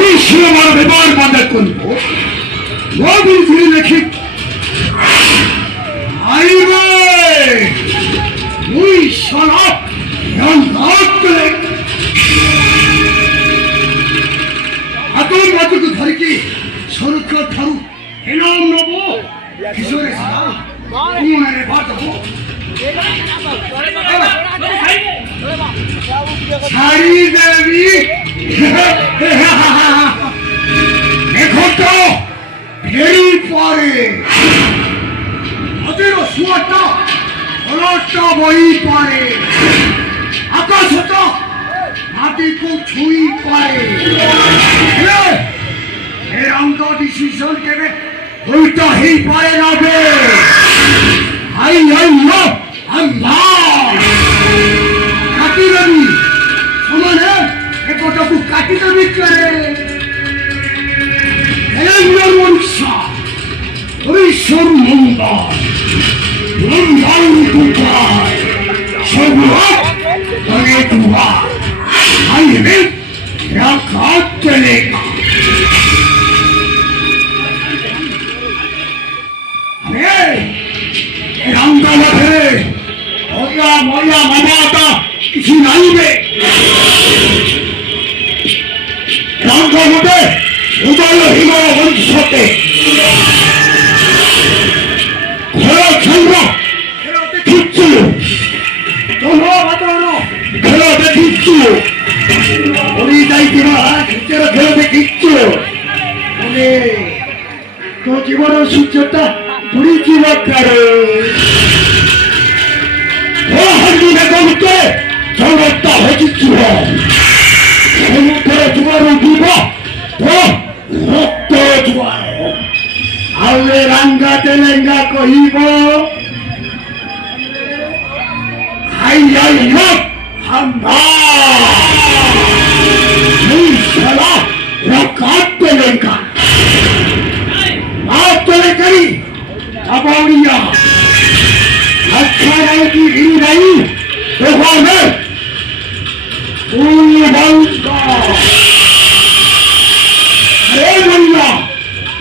এই শিরোমার ব্যবহার বাধা করব নদীর ফিরে দেখি আইবে মুই সনক আতর মাতুকে ধরিকি সুরক্ষা ঠারু এনাম নব কিশোরে মনে বাদ ছাড়ি দেবী এখন তো ফেরি পরে ওদের শুয়াটা হলটা বই পারে আকাশ তো মাটিকে ছুঁই পারে অঙ্ক ডিসিশন কেবে ওইটা হেই পারে না বে আই আই নো কাটি দেবি সমানে একটাকু কাটি দেবি করে ঈশ্বর মঙ্গল মঙ্গল দুটায় সবুজ করে দুয়া আইবে রাখা চলেগা রঙ্গলভে মজা মজা মামাটা কিছু নাইবে রঙ্গলভে উদয় হিম বংশতে খেলা খেলব খেলাতে খিচ্ছিল খেলাতে খিচ্ছিল ওই যাইতে খেলাতে খিচ্ছিল তো জীবনের সূর্যটা পুরী জীবন করে হারদিনে গমতে জগৎটা হয়েছিল সমুদ্রে জোয়ার উঠিব তো রক্ত জোয়ার আলে রাঙ্গা তেলেঙ্গা কহিব হাই হাই হক হাম্বা এই শালা রকাত তেলেঙ্গা आप चले करी अबाउड़िया अच्छा रहे कि हिल नहीं देखो मैं पूरी बंदा अरे मनिया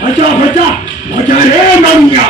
बचा बचा बचा रे मनिया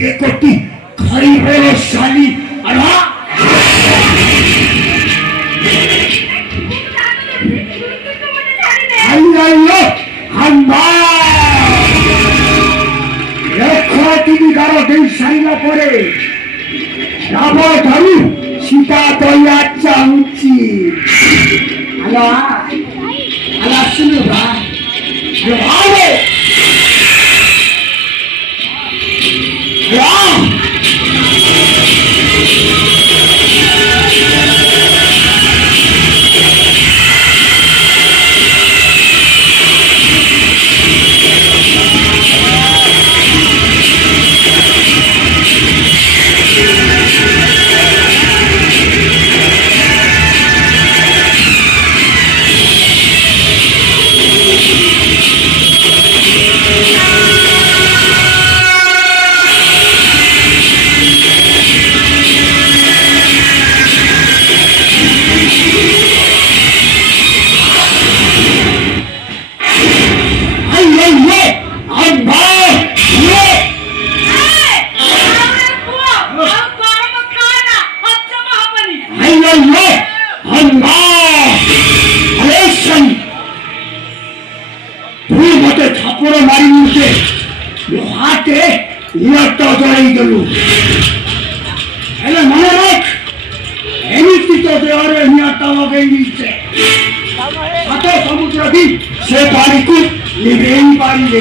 রেকর্ডটি খালি হলো শালি আর তিনি কারো দেশ সারিলা পরে রাবণ ধরু সীতা তৈয়া চাউচি আলা আলা শুনো ভাই আরে রাম ঠাকুর মারি নিতে হাতে নিরটা জড়াই গেল হেলে মনে রাখ এমনি তো দেওয়ারে নিরটা লগাই নিচ্ছে সাথে সমুদ্র দ্বীপ সে বাড়িকু নিবেই পারিলে